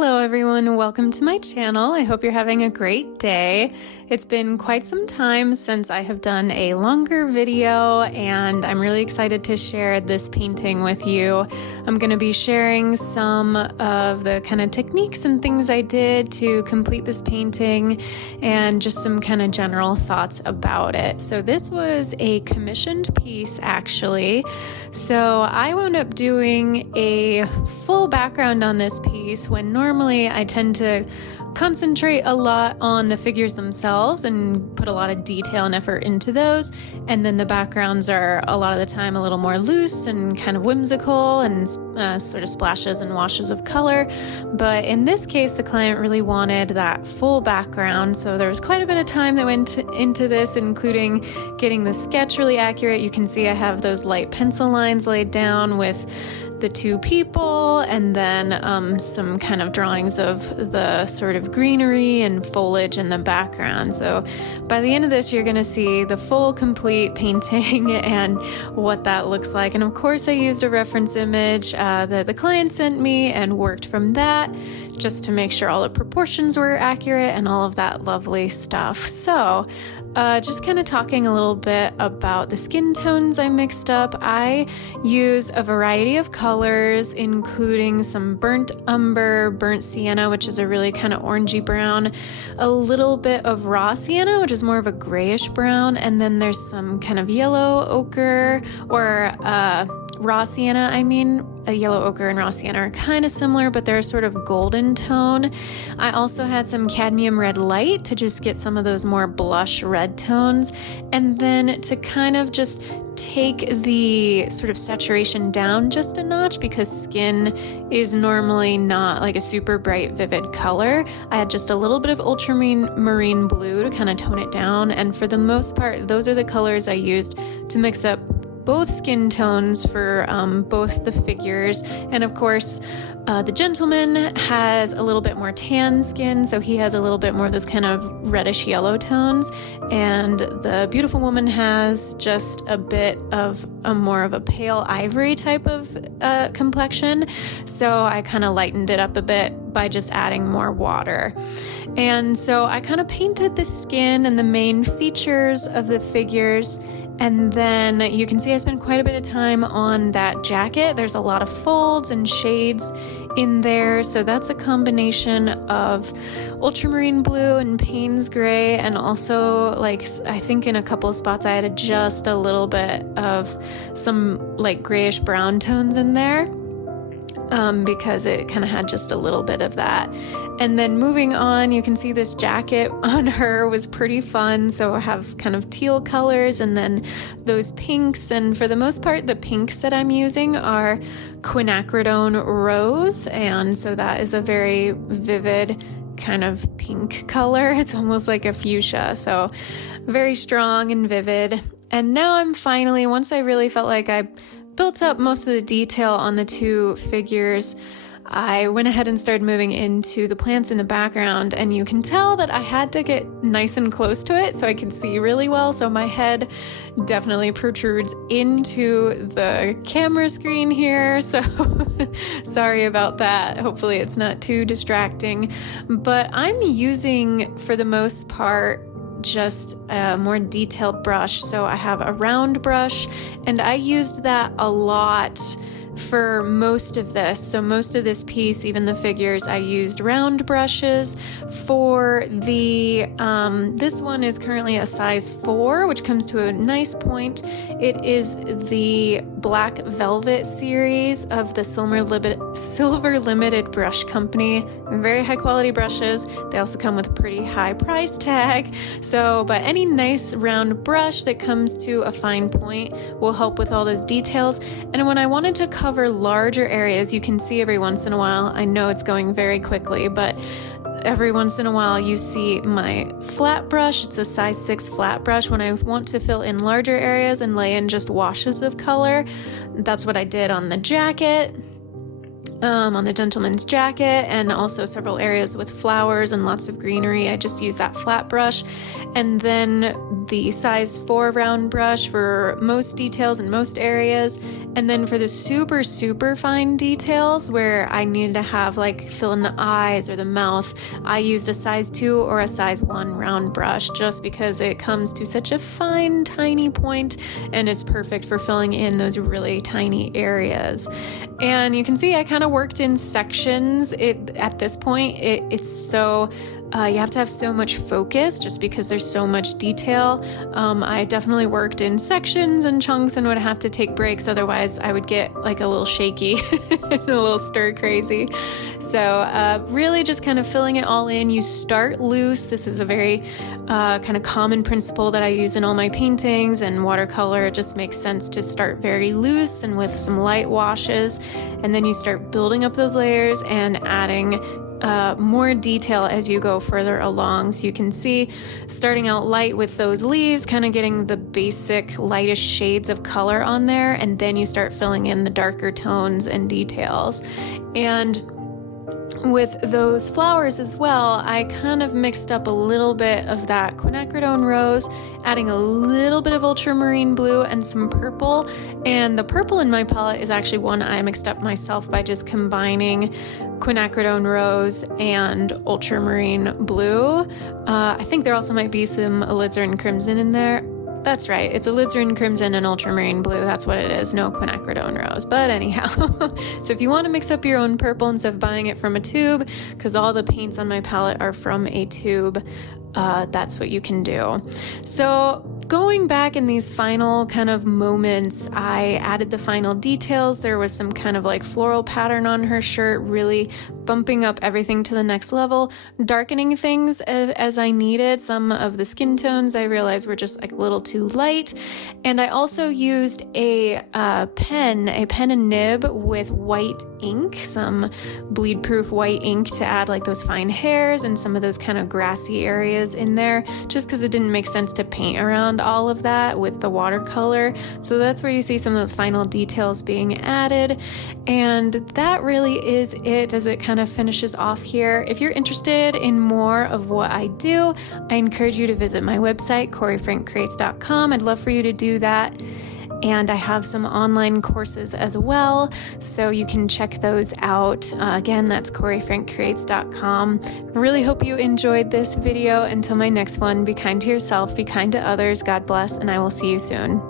Hello everyone, welcome to my channel. I hope you're having a great day. It's been quite some time since I have done a longer video and I'm really excited to share this painting with you. I'm going to be sharing some of the kind of techniques and things I did to complete this painting and just some kind of general thoughts about it. So this was a commissioned piece actually. So I wound up doing a full background on this piece when normally I tend to concentrate a lot on the figures themselves and put a lot of detail and effort into those, and then the backgrounds are a lot of the time a little more loose and kind of whimsical and sort of splashes and washes of color. But in this case the client really wanted that full background, so there was quite a bit of time that went into this, including getting the sketch really accurate. You can see I have those light pencil lines laid down with the two people, and then some kind of drawings of the sort of greenery and foliage in the background. So by the end of this, you're going to see the full complete painting and what that looks like. And of course, I used a reference image that the client sent me and worked from that just to make sure all the proportions were accurate and all of that lovely stuff. So just kind of talking a little bit about the skin tones I mixed up. I use a variety of colors, including some burnt umber, burnt sienna, which is a really kind of orangey brown, a little bit of raw sienna, which is more of a grayish brown, and then there's some kind of yellow ochre, or raw sienna, a yellow ochre and raw sienna are kind of similar, but they're sort of golden tone. I also had some cadmium red light to just get some of those more blush red tones, and then to kind of just take the sort of saturation down just a notch, because skin is normally not like a super bright vivid color. I had just a little bit of ultramarine blue to kind of tone it down, and for the most part those are the colors I used to mix up both skin tones for both the figures. And of course the gentleman has a little bit more tan skin, so he has a little bit more of those kind of reddish yellow tones, and the beautiful woman has just a bit of a more of a pale ivory type of complexion. So I kind of lightened it up a bit by just adding more water. And so I kind of painted the skin and the main features of the figures. And then you can see I spent quite a bit of time on that jacket. There's a lot of folds and shades in there. So that's a combination of ultramarine blue and Payne's gray. And also, like, I think in a couple of spots I added just a little bit of some like grayish brown tones in there. Because it kind of had just a little bit of that. And then moving on, you can see this jacket on her was pretty fun. So I have kind of teal colors and then those pinks. And for the most part, the pinks that I'm using are quinacridone rose. And so that is a very vivid kind of pink color. It's almost like a fuchsia. So very strong and vivid. And now I'm finally, once I really felt like I built up most of the detail on the two figures, I went ahead and started moving into the plants in the background, and you can tell that I had to get nice and close to it so I could see really well. So my head definitely protrudes into the camera screen here, so sorry about that. Hopefully it's not too distracting, but I'm using, for the most part, just a more detailed brush. So I have a round brush, and I used that a lot for most of this. So most of this piece, even the figures, I used round brushes. For the this one is currently a size 4, which comes to a nice point. It is the Black Velvet series of the Silver Limited Brush Company. Very high quality brushes. They also come with a pretty high price tag. So, but any nice round brush that comes to a fine point will help with all those details. And when I wanted to cover larger areas, you can see every once in a while, I know it's going very quickly, but every once in a while you see my flat brush. It's a size 6 flat brush. When I want to fill in larger areas and lay in just washes of color, that's what I did on the jacket. On the gentleman's jacket, and also several areas with flowers and lots of greenery. I just use that flat brush. And then the size 4 round brush for most details in most areas. And then for the super, super fine details where I needed to have like fill in the eyes or the mouth, I used a size 2 or a size 1 round brush just because it comes to such a fine, tiny point and it's perfect for filling in those really tiny areas. And you can see I kind of worked in sections. At this point, it's so... you have to have so much focus just because there's so much detail. I definitely worked in sections and chunks and would have to take breaks. Otherwise, I would get like a little shaky and a little stir crazy. So really just kind of filling it all in. You start loose. This is a very kind of common principle that I use in all my paintings and watercolor. It just makes sense to start very loose and with some light washes. And then you start building up those layers and adding more detail as you go further along. So you can see starting out light with those leaves, kind of getting the basic lightest shades of color on there, and then you start filling in the darker tones and details. And with those flowers as well, I kind of mixed up a little bit of that quinacridone rose, adding a little bit of ultramarine blue and some purple. And the purple in my palette is actually one I mixed up myself by just combining quinacridone rose and ultramarine blue. I think there also might be some alizarin crimson in there. That's right, it's alizarin crimson and ultramarine blue. That's what it is, no quinacridone rose. But anyhow, so if you want to mix up your own purple instead of buying it from a tube, because all the paints on my palette are from a tube, that's what you can do. So going back in these final kind of moments, I added the final details. There was some kind of like floral pattern on her shirt, really bumping up everything to the next level, darkening things as I needed. Some of the skin tones I realized were just like a little too light. And I also used a pen and nib with white ink, some bleed-proof white ink to add like those fine hairs and some of those kind of grassy areas in there, just because it didn't make sense to paint around all of that with the watercolor. So that's where you see some of those final details being added. And that really is it as it kind of finishes off here. If you're interested in more of what I do, I encourage you to visit my website, CoreyFrankCreates.com. I'd love for you to do that. And I have some online courses as well, so you can check those out. Again, that's CoreyFrankCreates.com. Really hope you enjoyed this video. Until my next one, be kind to yourself, be kind to others, God bless, and I will see you soon.